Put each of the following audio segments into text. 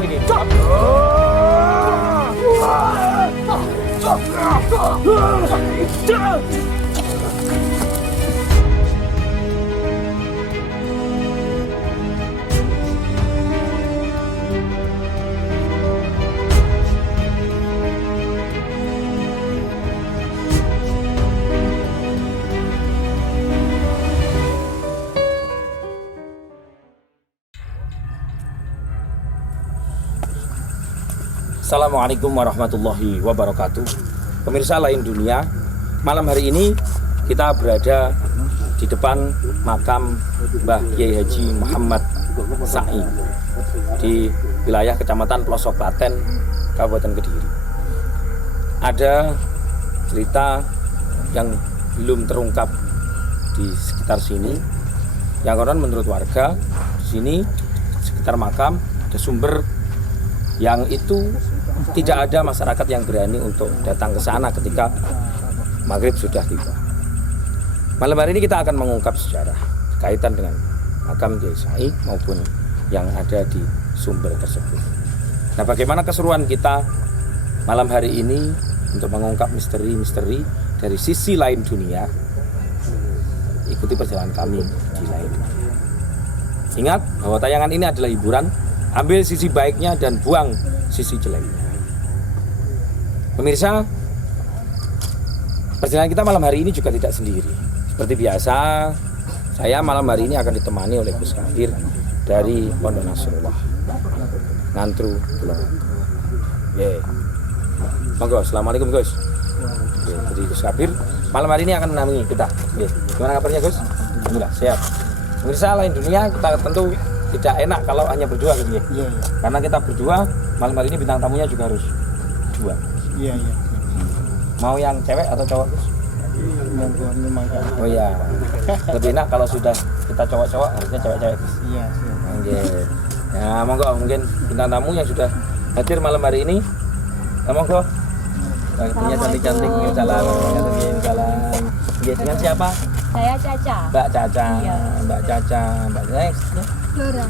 ini. Assalamualaikum warahmatullahi wabarakatuh. Pemirsa Lain Dunia, malam hari ini kita berada di depan makam Mbah Kyai Haji Muhammad Sa'i di wilayah Kecamatan Pelosok Klaten, Kabupaten Kediri. Ada cerita yang belum terungkap di sekitar sini, yang konon menurut warga di sini sekitar makam ada sumber yang itu tidak ada masyarakat yang berani untuk datang ke sana ketika maghrib sudah tiba. Malam hari ini kita akan mengungkap sejarah kaitan dengan makam Kyai Sa'i maupun yang ada di sumber tersebut. Nah, bagaimana keseruan kita malam hari ini untuk mengungkap misteri-misteri dari sisi lain dunia? Ikuti perjalanan kami di Lain Dunia. Ingat bahwa tayangan ini adalah hiburan. Ambil sisi baiknya dan buang sisi jeleknya. Pemirsa, perjalanan kita malam hari ini juga tidak sendiri. Seperti biasa, saya malam hari ini akan ditemani oleh Gus Kafir dari Pondok Nasrullah, Ngantru, Pulau. Monggo, assalamualaikum Gus. Jadi Gus Kafir malam hari ini akan menemani kita. Gimana kabarnya Gus? Alhamdulillah, sehat. Pemirsa Lain Dunia, kita tentu tidak enak kalau hanya berdua gitu ya. Karena kita berdua, malam hari ini bintang tamunya juga harus dua. Iya. Mau yang cewek atau cowok? Oh iya. Lebih enak kalau sudah kita cowok-cowok, harusnya cewek-cewek. Iya. Ya, monggo mungkin bintang tamu yang sudah hadir malam hari ini. Monggo. Punya cantik-cantik, salam. Dengan siapa? Saya Caca. Mbak Caca. Iya. Mbak Caca. Mbak Dora.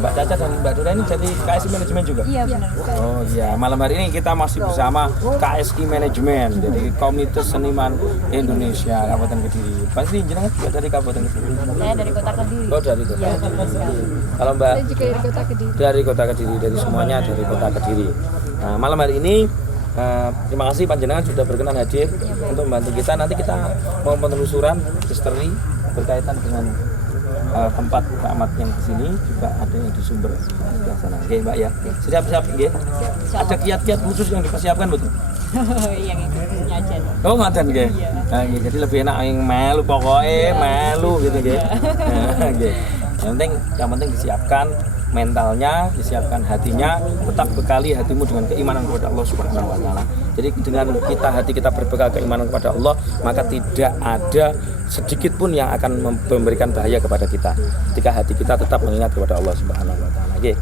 Mbak Caca dan Mbak Dora ini jadi KSI Manajemen juga? Iya benar. Oh iya, malam hari ini kita masih bersama KSI Manajemen, jadi Komite Seniman Indonesia Kabupaten Kediri. Pasti jenengan juga dari Kabupaten Kediri? Saya dari Kota Kediri. Oh dari Kota Kediri. Kalau Mbak? Saya juga dari Kota Kediri. Dari Kota Kediri, dari semuanya dari Kota Kediri. Nah, malam hari ini terima kasih panjenengan sudah berkenan hadir untuk membantu kita. Nanti kita mau penelusuran misteri berkaitan dengan tempat keramat yang di sini, juga ada yang di sumber sebelah sana. Oke, Mbak ya. Siap-siap nggih. Ada kiat-kiat khusus yang dipersiapkan betul. Yang ikutnya aja. Oh, ngaten nggih. Nah, jadi lebih enak yang melu pokoknya melu gitu nggih. Nah, nggih. Yang penting disiapkan mentalnya, disiapkan hatinya, tetap bekali hatimu dengan keimanan kepada Allah Subhanahu wa taala. Jadi dengan hati kita berbekal keimanan kepada Allah, maka tidak ada sedikit pun yang akan memberikan bahaya kepada kita ketika hati kita tetap mengingat kepada Allah Subhanahu wa taala. Nggih.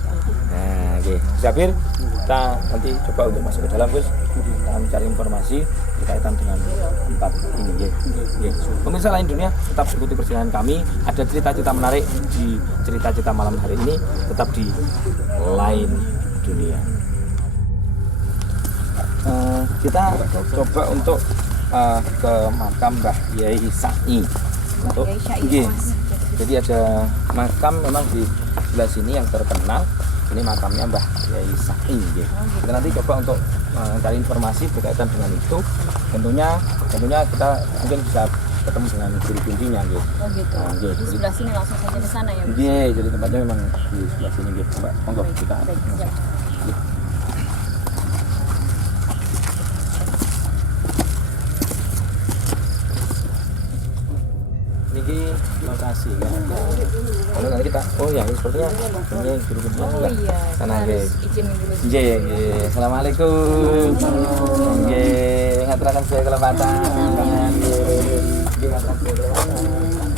Nah, nggih. Sabir, kita nanti coba untuk masuk ke dalam, Gus. Kita mencari informasi berkaitan dengan tempat ini, nggih. Nggih. Pemirsa Lain Dunia, tetap ikuti perjalanan kami. Ada cerita-cerita menarik di cerita-cerita malam hari ini, tetap di Lain Dunia. Kita coba untuk ke makam Mbah Kyai Sa'i. Untuk jadi ada makam memang di sebelah sini yang terkenal. Ini makamnya Mbah Kyai Sa'i. Kita nanti coba untuk mencari informasi berkaitan dengan itu. Tentunya kita mungkin bisa ketemu dengan guru pintinya gitu. Oh gitu. Nah, gitu. Di sebelah sini langsung saja ke sana ya, Mas? Iya, jadi tempatnya memang di sebelah sini gitu, Mbak. Monggo kita. Baik, siap. Niki lokasi ya. Lalu nanti kita, oh ya, sepertinya ini guru pintinya Oh iya. sana Harus guys. izin dulu. Nggih, nggih. Assalamualaikum. Nggih, ngaturaken saya kelepatan. Nggih, ngaturaken saya kelepatan.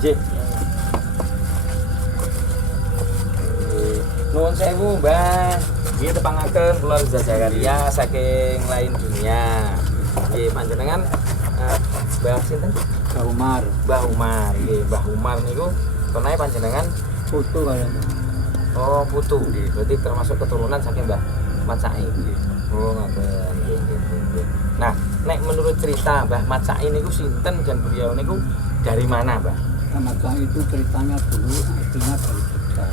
Nggih. Nuwun sewu, Mbah. Nggih tepangaken kula Riza Zakaria saking Lain Dunia. Nggih, panjenengan Mbah sinten? Mbah Umar. Mbah Umar. Nggih, Mbah Umar niku kenae panjenengan foto kalian. Oh, putu nggih. Berarti termasuk keturunan saking Mbah Mat Said. Oh, ngoten. Nggih, nggih, nggih. Nah, nek menurut cerita Mbah Mat Said niku sinten dan beliau niku dari mana, Mbah? Maka itu ceritanya dulu artinya dari Jogja.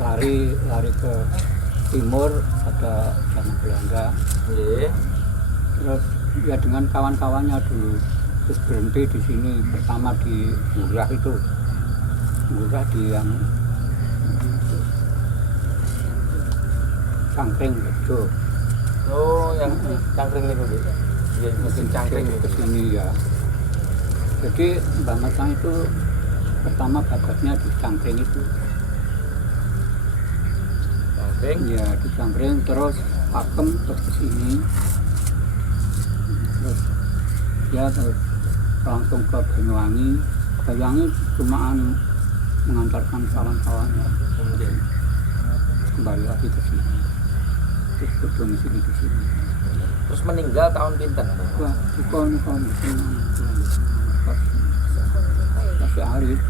Lari ke timur ada zaman Belanda. Nggih. Terus ya dengan kawan-kawannya dulu terus berhenti di sini pertama di Murah itu di yang Cangkring Bejo. Oh, yang cangkring niku nggih. Iya, mesin cangkring ke sini ya. Jadi Mbah Mat Said itu pertama babatnya di Cangkring itu. Cangkring. Ya di Cangkring terus pakem terus ke sini. Terus langsung ke Banyuwangi. Banyuwangi cuma mengantarkan kawan-kawannya. Nggih. Kembali lagi ke sini. Terus berdomisili di sini. Terus meninggal tahun pinten? Wah, ikon masih alit.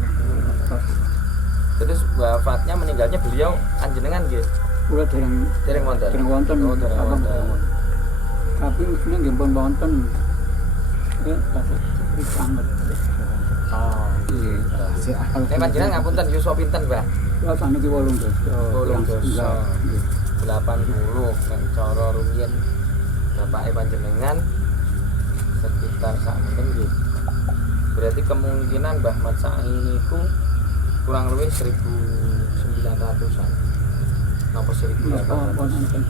Terus wafatnya meninggalnya beliau anjenengan nggih. Udah Dereng wonten. wonten. Oh, dereng wonten. Tapi mestinya nggih pun wonten. Kasih sangat. Oh. Iya. Nek panjenengan ngapunten yuswa pinten, Mbah? Wah, saniki 8 dosa. 80 nek cara rumiyin bapake panjenengan sekitar sakmenen nggih. Berarti kemungkinan Mbah Mat Said niku kurang lebih 1900-an. Napa 1800?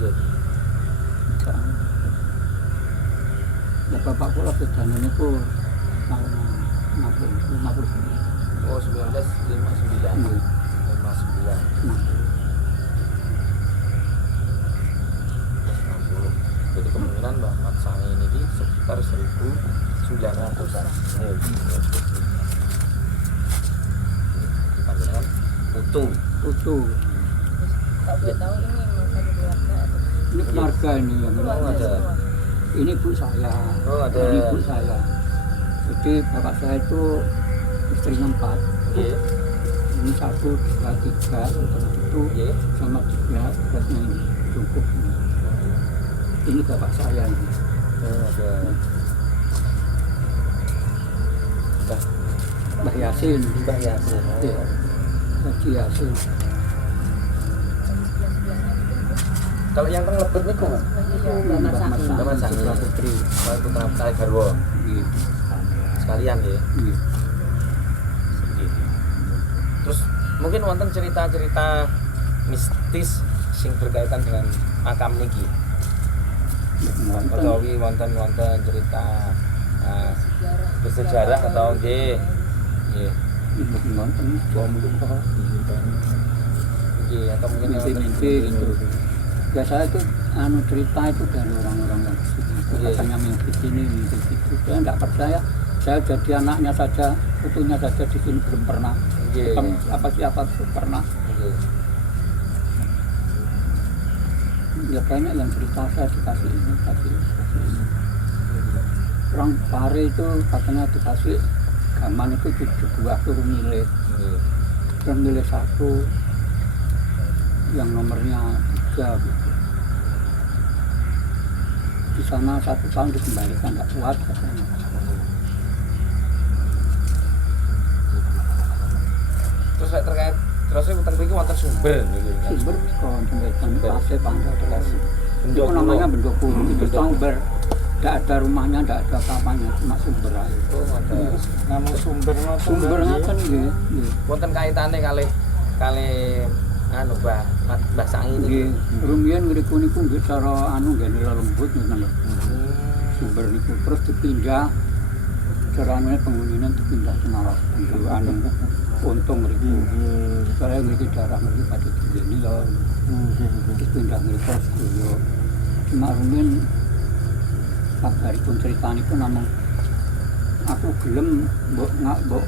Nggih. Ya bapak kula sedane niku tahun 50. Oh, 1959. Nggih. 59. Jadi kemungkinan Mbah Mat Said ini sekitar 1900-an. Panjenengan putu. Tak boleh tahu ini bukan keluarga atau Ini keluarga ini yang Oh, ada. ini ibu saya. Oh, ada. Ini ibu saya. Jadi bapak saya itu istrinya 4. Nggih. Ini 1, 2, 3, itu Nggih. sama 3 beratnya ini cukup ini. Ini bapak saya ini. Oh, ada. Mbah Yasin. Mbah Yasin. Iya. Haji Yasin. Kalau yang teng lebet niku Mbah Mat Said. Mbah Mat Said. Putra putri. Kalau putra kali garwa Iya. sekalian nggih. Iya. Terus mungkin wonten cerita-cerita mistis sing berkaitan dengan makam niki. Utawi wonten cerita bersejarah atau nggih. Nggih. Nggih, atau mungkin Mimpi-mimpi itu. Biasanya itu cerita itu dari orang-orang yang kesini. Katanya mimpi sini, mimpi situ. Saya tidak percaya. Saya jadi anaknya saja, putunya saja di sini belum pernah. Nggih. Siapa belum pernah. Nggih. Ya banyak yang cerita saya dikasih ini, kasih ini. Orang Pare itu katanya dikasih gaman itu 7 buah turun milik. Nggih. Dan milik 1 yang nomornya 3 gitu. Di sana 1 tahun dikembalikan, nggak kuat katanya. Terus terkait terusnya utang mriki wonten sumber niki. Sumber kon jembatan Pase Pangkal Terasi. Itu Bendok namanya kulo. Bendok Kulo. Itu sumber. Tidak ada rumahnya, tidak ada apa-apanya, cuma sumber air. Oh, ada. Namun sumber Sumber ngaten nggih. Wonten kaitane kali anu Mbah Said Nggih, niki. rumiyin mriku niku nggih cara nggih lelembut ngoten lho. Sumber niku terus dipindah carane penghuninya dipindah ke Maros untung mriku. Saya mriki darah mriki pada digeni lho. Terus pindah mriku sedaya. Cuma rumiyin kabaripun critanipun namung aku gelem mbok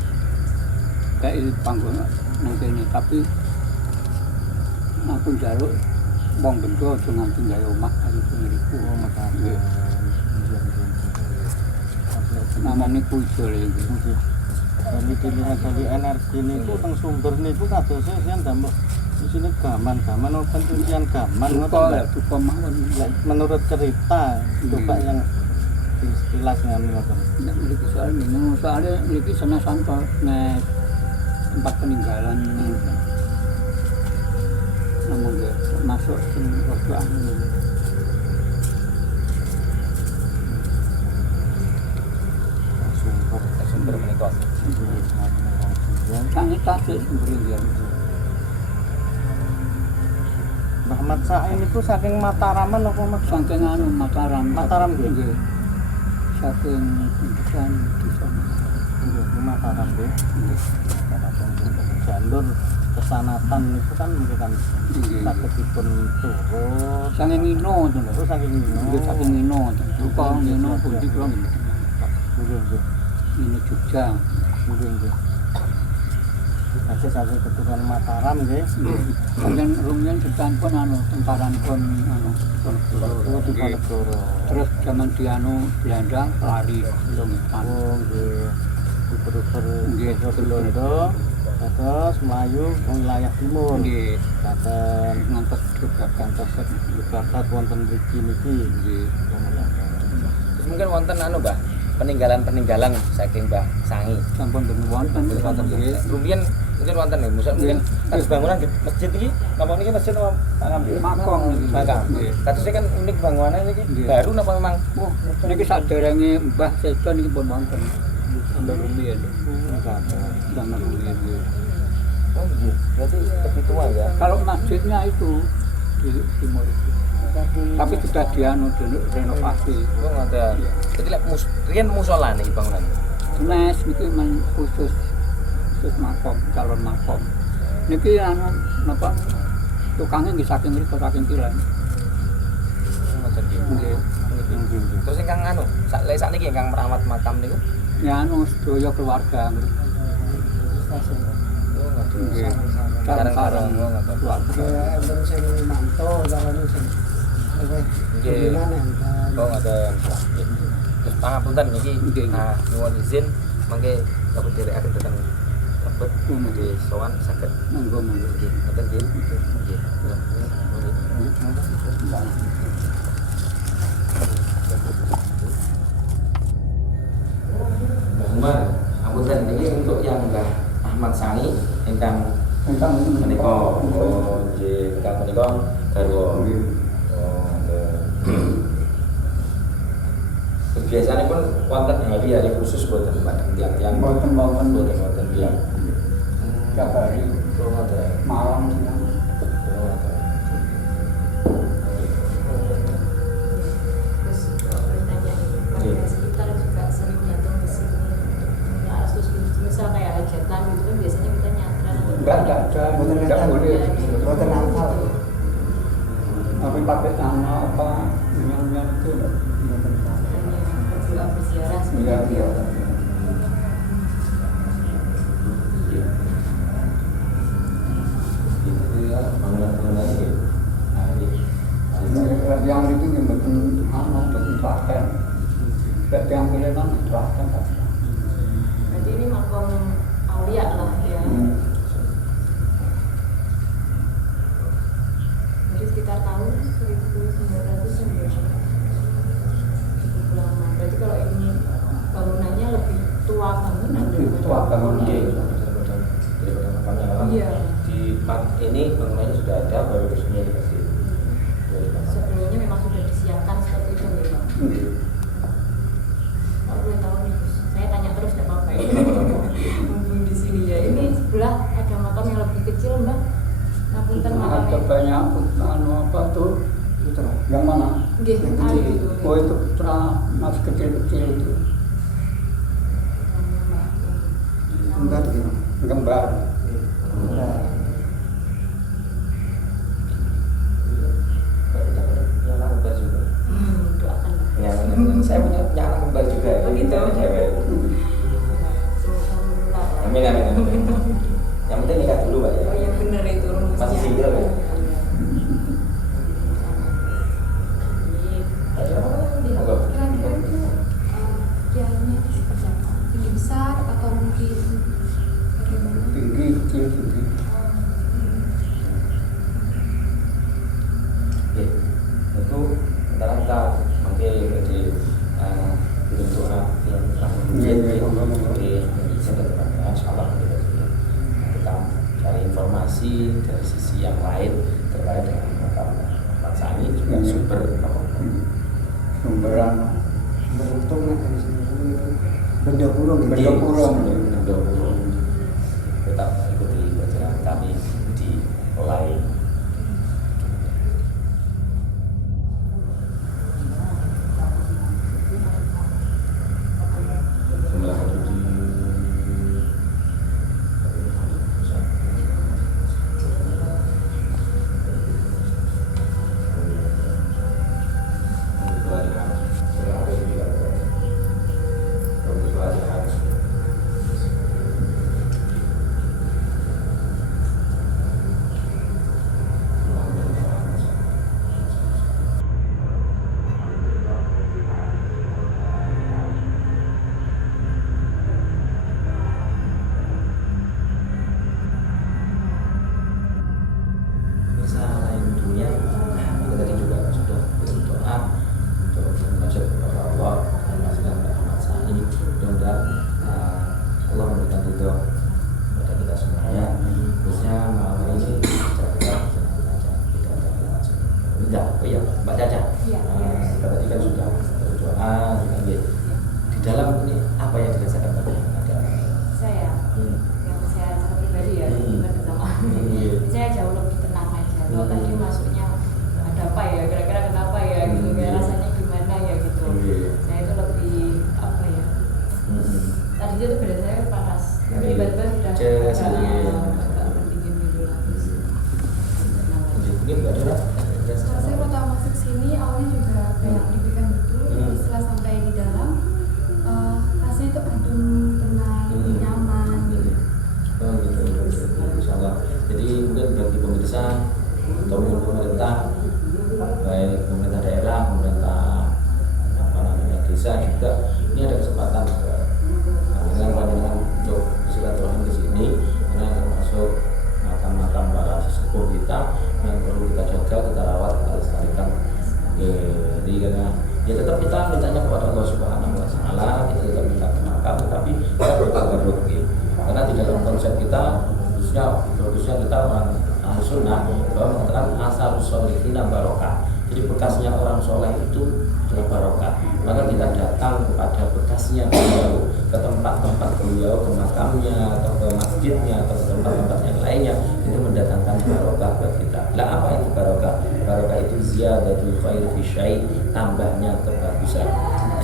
kae panggon nang kene tapi aku njaluk wong benda aja nganti gawe omah kali mriku. Nggih. namanya kujul itu. Jadi dilihat dari energi niku teng sumber niku kadosnya sing damel isine gaman-gaman apa pencucian gaman ngoten Mbak. Duka mawon. Menurut cerita coba yang istilahnya ngoten. Nek mriki soalnya mriki senajan to nek tempat peninggalan namun nggih masuk sing rada anu. Sumber menika. Kang tasik sumber. Muhammad Sain itu saking Mataraman apa Saking anu Mataram. Mataram nggih. Nggih. Saking depan di sana. Nggih, Mataram nggih. Jalur kesanatan itu kan mungkin kan Nggih. sakitipun turun. Saking Ngino to lho. Terus saking Nino. Nggih saking Ngino. Duka Ngino pundi kula Nggih, nggih. ini Jogja. Nggih, nggih. Jadi saking keturunan Mataram nggih. Kemudian rumiyin sedanipun anu temparanipun anu Oh, di Ponegoro. terus zaman dianu Belanda lari Lungitan. Oh, nggih. Diputer Nggih, Londo, terus Melayu ke wilayah timur. Nggih, Katen ngantos Jogja kantos Jakarta wonten mriki niki. nggih. Terus mungkin wonten anu Mbah, peninggalan-peninggalan saking Mbah Sangi. Sampun ben wonten Wonten nggih. rumiyin mungkin wonten nih, mungkin kados bangunan di masjid iki, napa niki masjid apa makam iki? Makam niki. Makam. Nggih. Kadosnya kan unik bangunannya niki. Nggih. Baru napa memang Oh, niki saderenge Mbah Sedo niki pun wonten. Sampai rumiyin. Zaman rumiyin. Nggih. Oh iya, berarti lebih tua ya. Kalau masjidnya itu di timur itu. Tapi sudah dianu renovasi. Oh ngoten. Jadi lek riyen musola niki bangunan. Mes niki men khusus makom, calon makom. Niki anu napa tukangnya nggih saking mriko saking Tilen. Ngoten nggih. Nggih. Terus ingkang anu, lek sakniki ingkang merawat makam niku. Ya anu sedaya keluarga. Oh ngoten. Nggih. Sareng-sareng oh ngoten. Keluarga. Nggih. Oh ngoten. Terus pangapunten niki. Nggih. Nah, nyuwun izin mangke dapat direkaken teng lebet di sowan saged. Monggo monggo. Nggih, ngoten nggih. Nggih. Umar, apunten niki untuk yang Mbah Ahmad Sangi ingkang Ingkang menika nggih ingkang menika garwa. Biasanipun wonten hari-hari khusus boten Pak tiang-tiang Boten boten ya. kabari Boten. malam siang. Terus bertanya warga sekitar juga sering datang ke sini untuk aras terus misal kayak hajatan gitu kan biasanya kita nyadran atau Enggak ada, enggak boleh. Boten nafal. Tapi pakai nama apa? Yang itu. berdoa berziarah Iya, iya. Bangunan-bangunan iki. Yang itu yang betul betul telaten. Kayak yang pilihan telaten. berarti ini makom aulia lah ya. Jadi sekitar tahun 1900 cukup lama. Berarti kalau ini bangunannya lebih tua bangunan Lebih tua bangunan. Nggih. Daripada makamnya memang Iya. di part ini bangunannya sudah ada baru resmi dikasih. Sebelumnya memang sudah disiapkan seperti itu memang. Kalau boleh tahu nih Gus, saya tanya terus tidak apa-apa ya. Mumpung di sini ya. Ini sebelah ada makam yang lebih kecil Mbak. Ngapunten Ada makamnya. banyak anu apa tuh? Yang mana? Nggih, itu. Oh itu putra masih kecil-kecil itu. Gembar. Nyala kembar juga. Doakan. Ya, saya punya anak kembar juga. Oh, gitu? Cewek. Alhamdulillah. Amin amin amin. Yang penting nikah dulu Pak ya. Oh iya benar itu rumusnya. Masih single, ya? Kira-kira itu kiainya bagaimana? tinggi kecil tinggi. Oke, itu sementara kita mungkin jadi doa yang izin ke depannya, insyaallah kita cari informasi dari sisi yang lain terkait dengan makam Pak Sani juga sumber Sumberan Beruntung dari sini itu benda kurung gitu. benda kurung. Benda kurung. Tetap ikuti perjalanan kami di live. Lain dunia, kita tadi juga sudah berdoa untuk mengajak kepada Allah dan masalah Muhammad Sani. Mudah-mudahan Allah memberikan ridho kepada kita semuanya. Khususnya malam hari ini kita enggak, oh iya, Mbak Caca. Iya. Kita tadi kan sudah berdoa, di dalam ini apa yang dirasakan pada ada? Saya yang saya secara pribadi ya, bukan bersama. Saya jauh lebih tenang aja. Kalau tadi masuknya ada apa ya, kira-kira kenapa ya, gitu, kayak rasanya gimana ya gitu. Saya itu lebih apa ya? Tadi itu badan saya panas, tapi tiba-tiba sudah pendingin gitu lah. Mungkin Mbak Dora? Saya waktu masuk sini awalnya juga kayak deg-degan gitu. Setelah sampai di dalam rasanya itu adem, tenang, nyaman gitu. Oh gitu, insyaallah. Jadi mungkin bagi pemirsa atau pemerintah, baik pemerintah daerah, pemerintah apa namanya desa juga, ini ada kesempatan dengan untuk silaturahmi di sini, karena termasuk makam-makam para sesepuh kita yang perlu kita jaga, kita rawat, kita lestarikan. Jadi karena ya tetap kita mintanya kepada Allah Subhanahu Wa Taala, kita tetap minta ke makam, tetapi kita bertabarruk. Karena di dalam konsep kita khususnya kita orang Ahlus Sunnah bahwa mengatakan asal sholihin barokah. Jadi bekasnya orang soleh itu adalah barokah. Maka kita datang kepada bekasnya beliau, ke tempat-tempat beliau, ke makamnya atau ke masjidnya atau ke tempat-tempat yang lainnya, itu mendatangkan barokah buat kita. Lah apa itu barokah? Barokah itu ziyadatul khair fi syai', tambahnya kebagusan.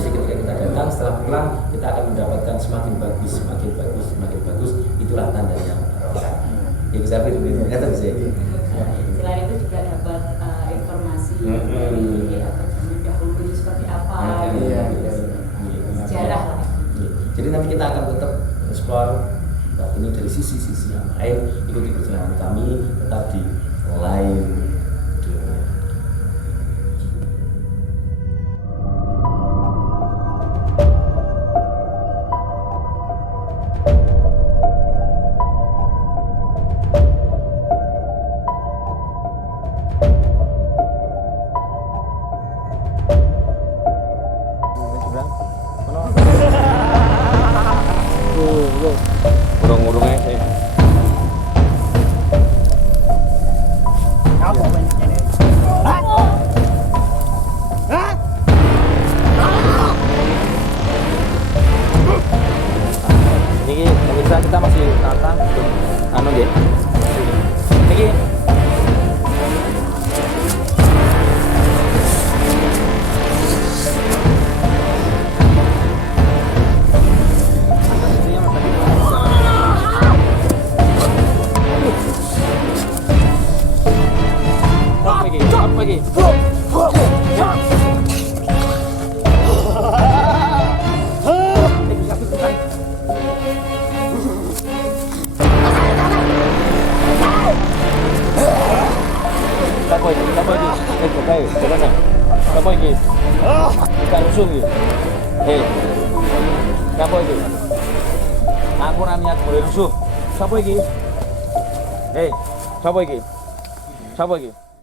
Jadi ketika kita datang, setelah pulang kita akan mendapatkan semakin bagus, semakin bagus, semakin bagus. Itulah tandanya barokah. Ya bisa begitu, kata bisa. Selain itu juga dapat informasi atau dahulu itu seperti apa, sejarah lah. Jadi nanti kita akan tetap explore ini dari sisi-sisi yang lain. Ikuti perjalanan kami tetap di lain dunia. Urung-urungnya saya. Ini pemirsa kita masih tata anu nggih. Niki apa lagi? Siapa lagi? Coba nak. Siapa lagi? Tak rusuh lagi. Siapa lagi? Aku ora niat golek rusuh. Sapa iki? Hei, sapa iki? Sapa iki?